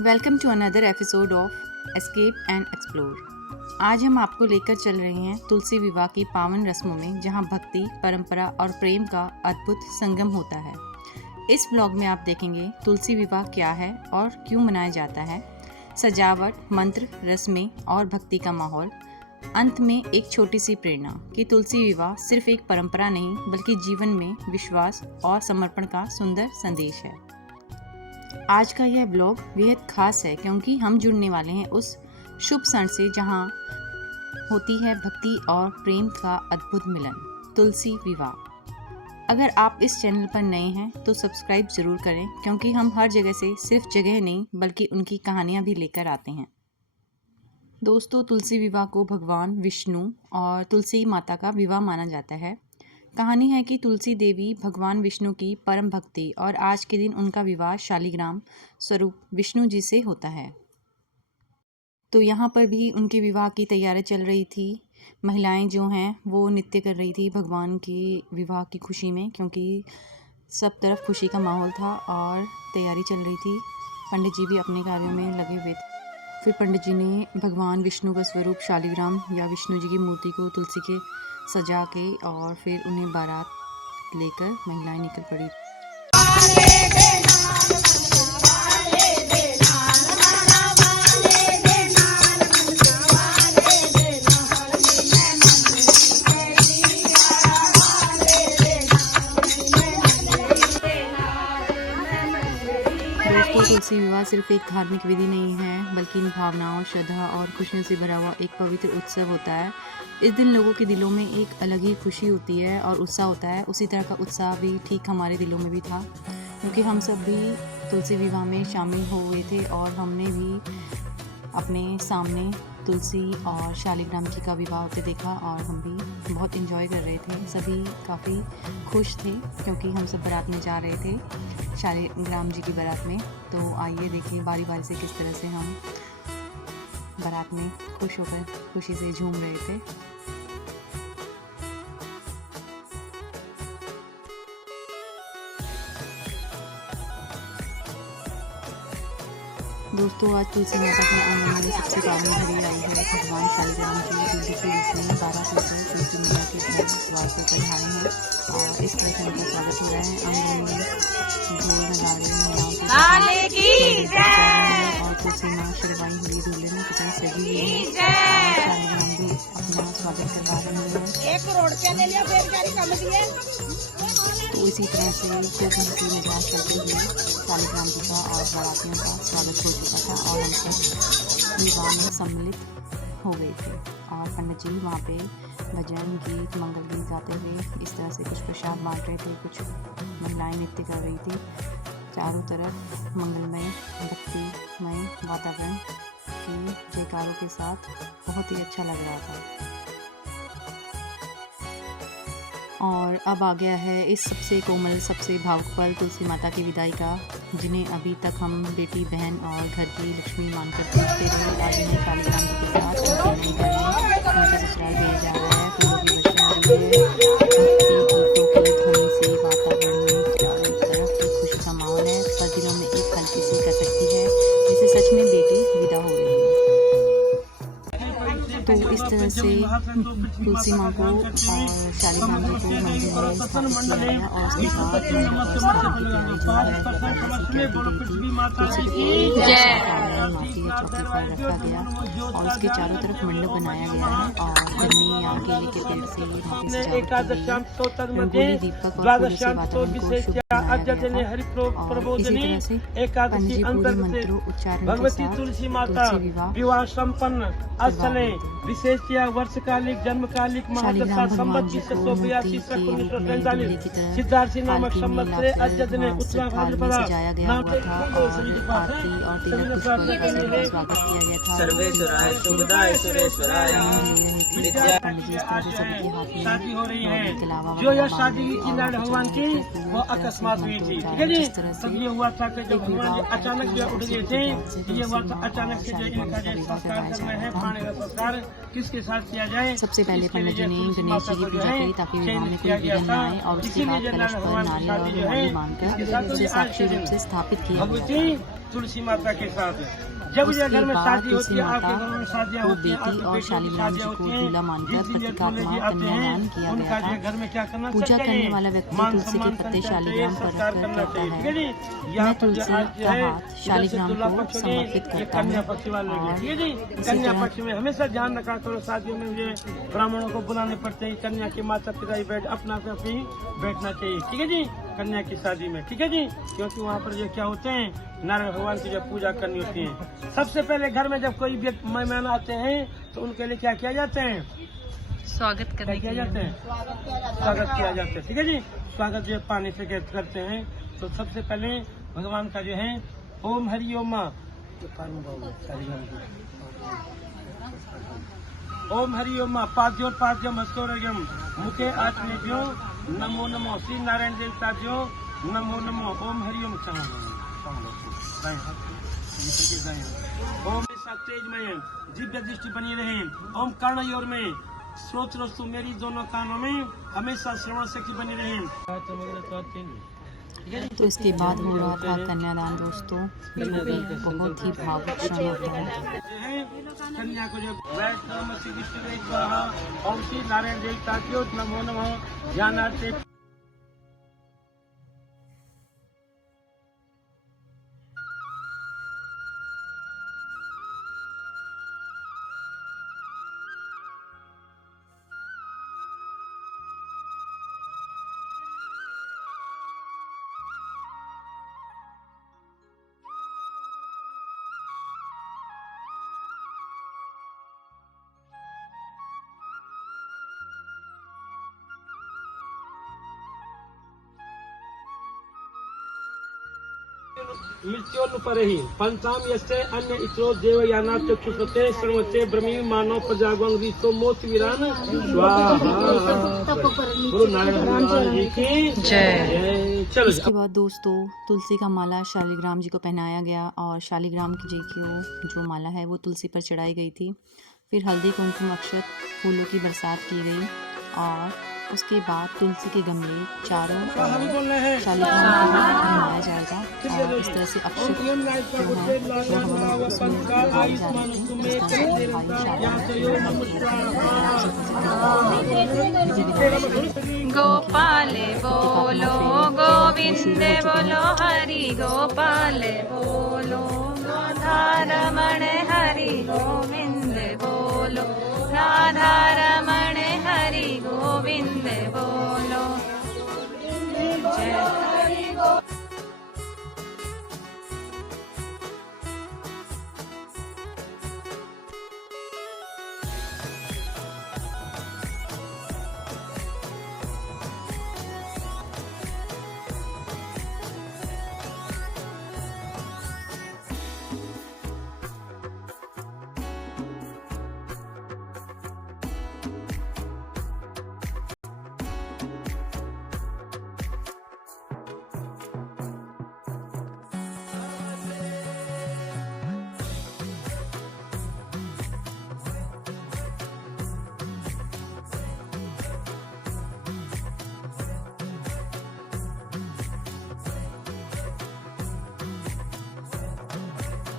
Welcome to another episode of escape and explore. आज हम आपको लेकर चल रहे हैं तुलसी विवाह की पावन रस्मों में, जहां भक्ति, परंपरा और प्रेम का अद्भुत संगम होता है। इस ब्लॉग में आप देखेंगे तुलसी विवाह क्या है और क्यों मनाया जाता है, सजावट, मंत्र, रस्में और भक्ति का माहौल। अंत में एक छोटी सी प्रेरणा कि तुलसी विवाह सिर्फ एक परंपरा नहीं बल्कि जीवन में विश्वास और समर्पण का सुंदर संदेश है। आज का यह ब्लॉग बेहद खास है क्योंकि हम जुड़ने वाले हैं उस शुभ क्षण से जहां होती है भक्ति और प्रेम का अद्भुत मिलन, तुलसी विवाह। अगर आप इस चैनल पर नए हैं तो सब्सक्राइब ज़रूर करें क्योंकि हम हर जगह से सिर्फ जगह नहीं बल्कि उनकी कहानियां भी लेकर आते हैं। दोस्तों, तुलसी विवाह को भगवान विष्णु और तुलसी माता का विवाह माना जाता है। कहानी है कि तुलसी देवी भगवान विष्णु की परम भक्ति और आज के दिन उनका विवाह शालिग्राम स्वरूप विष्णु जी से होता है। तो यहाँ पर भी उनके विवाह की तैयारी चल रही थी। महिलाएं जो हैं वो नृत्य कर रही थी भगवान के विवाह की खुशी में, क्योंकि सब तरफ खुशी का माहौल था और तैयारी चल रही थी। पंडित जी भी अपने कार्यों में लगे हुए थे। फिर पंडित जी ने भगवान विष्णु का स्वरूप शालिग्राम या विष्णु जी की मूर्ति को तुलसी के सजा के और फिर उन्हें बारात लेकर महिलाएं निकल पड़ी। दोस्तों, तुलसी विवाह सिर्फ एक धार्मिक विधि नहीं है बल्कि इन भावनाओं, श्रद्धा और खुशियों से भरा हुआ एक पवित्र उत्सव होता है। इस दिन लोगों के दिलों में एक अलग ही खुशी होती है और उत्साह होता है। उसी तरह का उत्साह भी ठीक हमारे दिलों में भी था, क्योंकि हम सब भी तुलसी विवाह में शामिल हो गए थे और हमने भी अपने सामने तुलसी और शालिग्राम जी का विवाह होते देखा और हम भी बहुत एंजॉय कर रहे थे। सभी काफ़ी खुश थे क्योंकि हम सब बारात में जा रहे थे, शालिग्राम जी की बारात में। तो आइए देखिए बारी बारी से किस तरह से हम बारात में खुश होकर खुशी से झूम रहे थे। दोस्तों, आज तुलसी माता के आंगन में सबसे पावन घड़ी आई है। भगवान शालिग्राम जी तुलसी के रूप में बारात लेकर तुलसी मैया के द्वार पर पधारे हैं और इस तरह से उनका स्वागत हो रहा है। आंगन में ढोल नगाड़े महिलाओं के और तुलसी माँ शरवाई हुई दूल्हे में कितनी सजी हुई है और शालिग्राम भी अपना स्वागत करवा रहे हैं। तो इसी तरह से खूब हंसी मजाक करते हुए शालिग्राम जी का और बारातियों का स्वागत हो चुका था और हम सब विवाह में सम्मिलित हो गए थे। और पंडित जी वहाँ पे भजन, गीत, मंगल गीत गाते हुए इस तरह से कुछ प्रसाद बांट रहे थे, कुछ महिलाएं नृत्य कर रही थी। चारों तरफ मंगलमय, भक्तिमय वातावरण की जयकारों के साथ बहुत ही अच्छा लग रहा था। और अब आ गया है इस सबसे कोमल, सबसे भावुक पल, तुलसी माता की विदाई का, जिन्हें अभी तक हम बेटी, बहन और घर की लक्ष्मी मानकर पूजते रहे। आज उन्हें शालिग्राम जी के साथ उनके नए घर में उनके ससुराल भेजा जा रहा है। फूलों की वर्षा हो रही है, गीतों की ध्वनि से वातावरण में चारों तरफ एक खुशी का माहौल है। पर दिलों में एक हल्की सी कसकती है, जिसे सच में बेटी विदा हो रही है। तो इस तरह से तुलसी माँ को और शालिग्राम जी को मंदिर में स्थापित किया गया और उसके बाद माता की चौकी पर रखा गया और उसके चारों तरफ मंडप बनाया गया है और गन्ने या केले के पेड़ से वहाँ की सजावट की गई है। रंगोली, दीपक और फूलों से वातावरण को शुभ बनाया गया था। और इसी तरह से पंडित जी पूरे मंत्रों उच्चारण के साथ तुलसी विवाह संपन्न स्थले विशेष वर्षकालिक जन्मकालिक महादशा संवत 1943 सिद्धार्थी नामक संवत्सरे अद्य दिने उत्तरा भाद्रपदा सजाया गया हुआ था और आरती और तिलक पुष्प का स्वागत किया गया था। सर्वेश्वराय शुभदाय सुरेश्वराय शादी हो रही है। जो यह शादी हुई थी नारायण भगवान की वो अकस्मात हुई थी, ठीक है जी। तब ये हुआ था कि जब भगवान जी अचानक जो उठ गए थे, ये हुआ था अचानक से जो इनका जो संस्कार करना है, प्राण का संस्कार किसके साथ किया जाए। सबसे पहले पंडित जी ने गणेश जी की पूजा करी ताकि विवाह में कोई विघ्न न आए और उसके बाद कलश पर नारियल और माली बांधकर उसे साक्षी रूप से स्थापित किया गया था। तुलसी माता के साथ। जब ये घर में शादी होती है, आपके घर में शादियाँ को होती हैं, बेटी आपके और बेटी की शालिग्राम जी शादियाँ को होती हैं, दूल्हा मानकर जिस दिन ये दूल्हे प्रतीकात्मक जी आते कन्यादान हैं, किया उनका गया जो था। घर में क्या करना पूजा चाहिए, करने वाला व्यक्ति मान तुलसी के सम्मान पत्ते करना चाहिए, शालिग्राम पर सत्कार रखकर करना कहता चाहिए, ठीक है है, जी। यहाँ मैं पर जो तुलसी आज जो का है, हाथ इधर से शालिग्राम दूल्हा को पक्ष होगी, समर्पित ये करता कन्या हूँ। पक्ष वाले होंगे, और ठीक है जी। इसी कन्या तरह पक्ष में हमेशा ध्यान रखा करो, शादियों में ये ब्राह्मणों को बुलाने पड़ते हैं, कन्या के माता पिता ही बैठ अपना अपनी बैठना चाहिए, ठीक है जी, कन्या की शादी में, ठीक है जी। क्योंकि वहाँ पर ये क्या होते हैं, नारायण भगवान की जब पूजा करनी होती है, सबसे पहले घर में जब कोई व्यक्ति मेहमान आते हैं तो उनके लिए क्या किया जाते हैं, स्वागत करने किया जाते हैं, स्वागत किया जाता है, ठीक है जी। स्वागत जो पानी से करते हैं, तो सबसे पहले भगवान का जो है ओम हरि ओम ओम हरि ओम पाद्योपाद्यम हस्तोरयम मुखे आत्मेभ्यो नमो नमो। श्री नारायण देवता जो नमो नमो। ओम हरि ओम ओम ऐसा तेजमय दिव्य दृष्टि बनी रहे। ओम कर्णयोर में स्रोत रस्तु मेरी दोनों कानों में हमेशा श्रवण शक्ति बनी रहे। तो इसके बाद हो रहा था कन्यादान दोस्तों, जो एक बहुत ही भावुक क्षण होता है। कन्या को जो ओम श्री नारायण देवता नमो नमः ज्ञानार्थे। मृत्योनुपरहि पंचाम यस्य अन्य इतरो देवयाना चक्षुषते सर्वते ब्रह्मी मानव प्रजागण विश्व मोत वीरान स्वाहा। गुरु नारायण भगवान जी की जय। चलो इसके बाद दोस्तों तुलसी का माला शालिग्राम जी को पहनाया गया और शालिग्राम जी की जो माला है वो तुलसी पर चढ़ाई गई थी। फिर हल्दी कुमकुम अक्षत फूलों की बरसात की गई और उसके बाद तुलसी के गमले चारों शालिग्राम को घुमाया जाएगा और इस तरह से अक्षत जो है वो हम उसमें लगाए जाएंगे। इस तरह से भाई गोपाल बोलो गोविंद बोलो हरि गोपाल बोलो राधारमण हरि गोविंद बोलो राधारमण हरि गोविंद बोलो। जय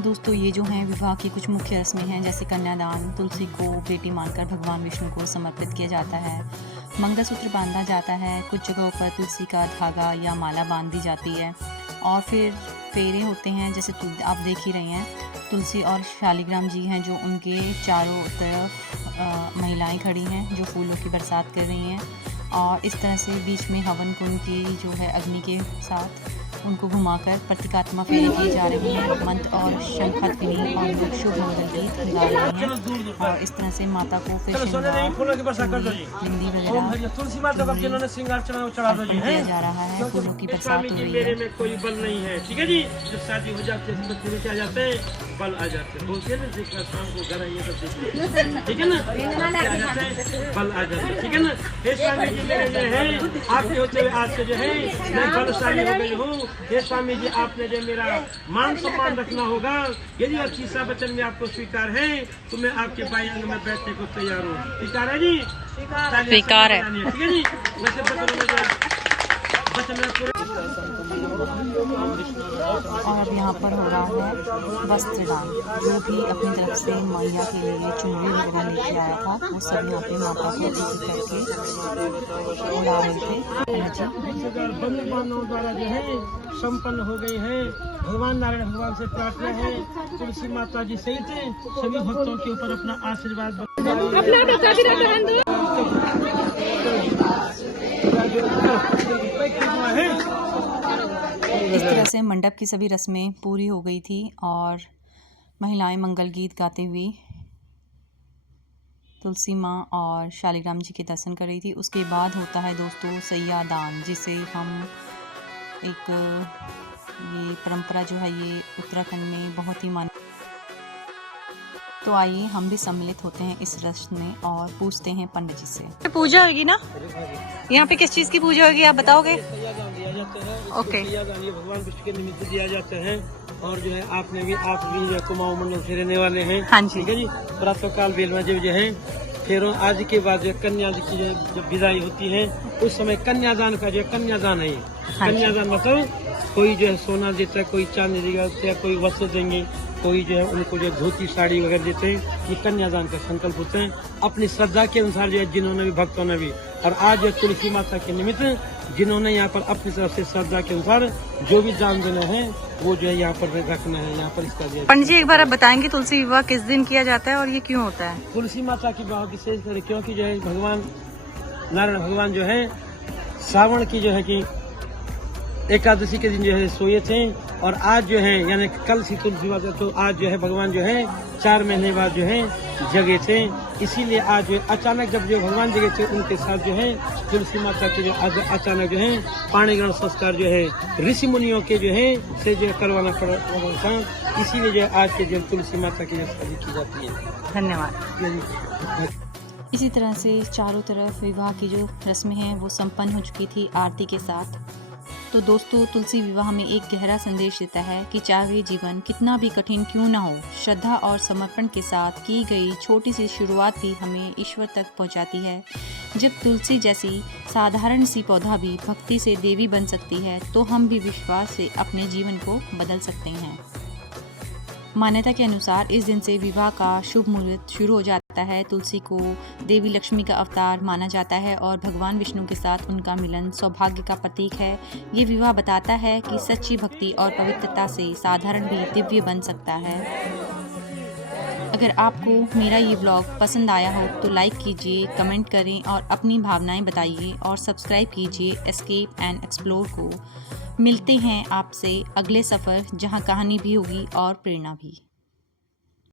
दोस्तों ये जो हैं विवाह की कुछ मुख्य रस्में हैं, जैसे कन्यादान, तुलसी को बेटी मानकर भगवान विष्णु को समर्पित किया जाता है, मंगलसूत्र बांधा जाता है, कुछ जगहों पर तुलसी का धागा या माला बांध दी जाती है और फिर फेरे होते हैं। जैसे आप देख ही रही हैं तुलसी और शालिग्राम जी हैं जो उनके चारों तरफ महिलाएं खड़ी हैं जो फूलों की बरसात कर रही हैं और इस तरह से बीच में हवन कुंड की जो है अग्नि के साथ उनको घुमाकर प्रतीकात्मक फेरे किए जा रहे हैं। मंत्र और शंखध्वनि और लोग शुभ मंगल गीत गा रहे हैं और इस तरह से माता को फिर लिंदी वगैरह तुलसी माता का जिन्होंने श्रृंगार चढ़ा दो जी किया जा रहा है। फूलों की बरसात हो रही मेरे है। में कोई बल नहीं है, ठीक है जी। जब शादी हो जाती है बच्चे लेके आ जाते हैं, बल आ जाते हैं, बोलते हैं ना देखना शाम को घर आइए तब देखिए, ठीक है ना, आ जाते हैं बल आ जाते हैं, ठीक है ना। हे स्वामी जी मेरे जो है आपके होते हुए आज से जो है मैं बलशाली हो गई हूँ। हे स्वामी जी आपने जो मेरा मान सम्मान रखना होगा, यदि अच्छी सा वचन में आपको स्वीकार है तो मैं आपके बाई अंग में बैठने को तैयार हूँ। स्वीकार है जी, स्वीकार है, ठीक है जी। वैसे वचन में पूरे और अब यहाँ पर हो रहा है वस्त्रदान। जो भी अपनी तरफ से मैया के लिए चुनरी वगैरह लेके आया था वो सब यहाँ पे माता को एक करके उड़ा रहे थे एनर्जी। द्वारा जो है संपन्न हो गई है। भगवान नारायण भगवान से प्रार्थना है तुलसी माता जी सहित सभी भक्तों के ऊपर अपना आशीर्वाद इस तरह से मंडप की सभी रस्में पूरी हो गई थी और महिलाएं मंगल गीत गाते हुए तुलसी माँ और शालिग्राम जी के दर्शन कर रही थी। उसके बाद होता है दोस्तों सैया दान, जिसे हम एक ये परंपरा जो है ये उत्तराखंड में बहुत ही मान। तो आइए हम भी सम्मिलित होते हैं इस रस्म में और पूछते हैं पंडित जी से। पूजा होगी ना यहाँ पे? किस चीज की पूजा होगी आप बताओगे? ओके। भगवान विष्णु के निमित्त दिया जाता है और जो है आप भी कुमाऊं मंडल से रहने वाले हैं। हाँ जी। ठीक है जी। प्रातः काल बेलवा जब जो है फिर आज के बाद जो कन्या की जब विदाई होती है उस समय कन्यादान का जो कन्यादान है। हाँ कन्यादान मतलब कोई जो है सोना देता है, कोई चांदी देगा, कोई वस्त्र देंगे, कोई जो है उनको जो धोती साड़ी वगैरह देते हैं। ये कन्यादान का संकल्प होते हैं अपनी श्रद्धा के अनुसार जो है जिन्होंने भी भक्तों ने भी। और आज जो तुलसी माता के निमित्त जिन्होंने यहाँ पर अपनी तरफ से श्रद्धा के अनुसार जो भी दान देना है वो जो है यहाँ पर रखना है। यहाँ पर इसका जो पंडित जी एक बार आप बताएंगे तुलसी विवाह किस दिन किया जाता है और ये क्यों होता है? तुलसी माता की विवाह विशेष कर क्योंकि जो है भगवान नारायण भगवान जो है श्रावण की जो है कि एकादशी के दिन जो है सोए थे और आज जो है यानी कल सी तुलसी माता, तो आज जो है भगवान जो है 4 महीने बाद जो है जगे थे। इसीलिए आज जो अचानक जब जो भगवान जगे थे उनके साथ जो है तुलसी माता के जो अचानक जो है पाणिग्रहण संस्कार जो है ऋषि मुनियों के जो है से जो करवाना पड़ा था। इसीलिए जो आज के जो तुलसी माता की शादी की जाती है। धन्यवाद। इसी तरह से चारों तरफ विवाह की जो रस्में हैं वो संपन्न हो चुकी थी आरती के साथ। तो दोस्तों तुलसी विवाह में एक गहरा संदेश देता है कि चाहे जीवन कितना भी कठिन क्यों ना हो, श्रद्धा और समर्पण के साथ की गई छोटी सी शुरुआत भी हमें ईश्वर तक पहुंचाती है। जब तुलसी जैसी साधारण सी पौधा भी भक्ति से देवी बन सकती है तो हम भी विश्वास से अपने जीवन को बदल सकते हैं। मान्यता के अनुसार इस दिन से विवाह का शुभ मुहूर्त शुरू हो जाता है। तुलसी को देवी लक्ष्मी का अवतार माना जाता है और भगवान विष्णु के साथ उनका मिलन सौभाग्य का प्रतीक है। ये विवाह बताता है कि सच्ची भक्ति और पवित्रता से साधारण भी दिव्य बन सकता है। अगर आपको मेरा ये ब्लॉग पसंद आया हो तो लाइक कीजिए, कमेंट करें और अपनी भावनाएं बताइए और सब्सक्राइब कीजिए एस्केप एंड एक्सप्लोर को। मिलते हैं आपसे अगले सफ़र जहां कहानी भी होगी और प्रेरणा भी।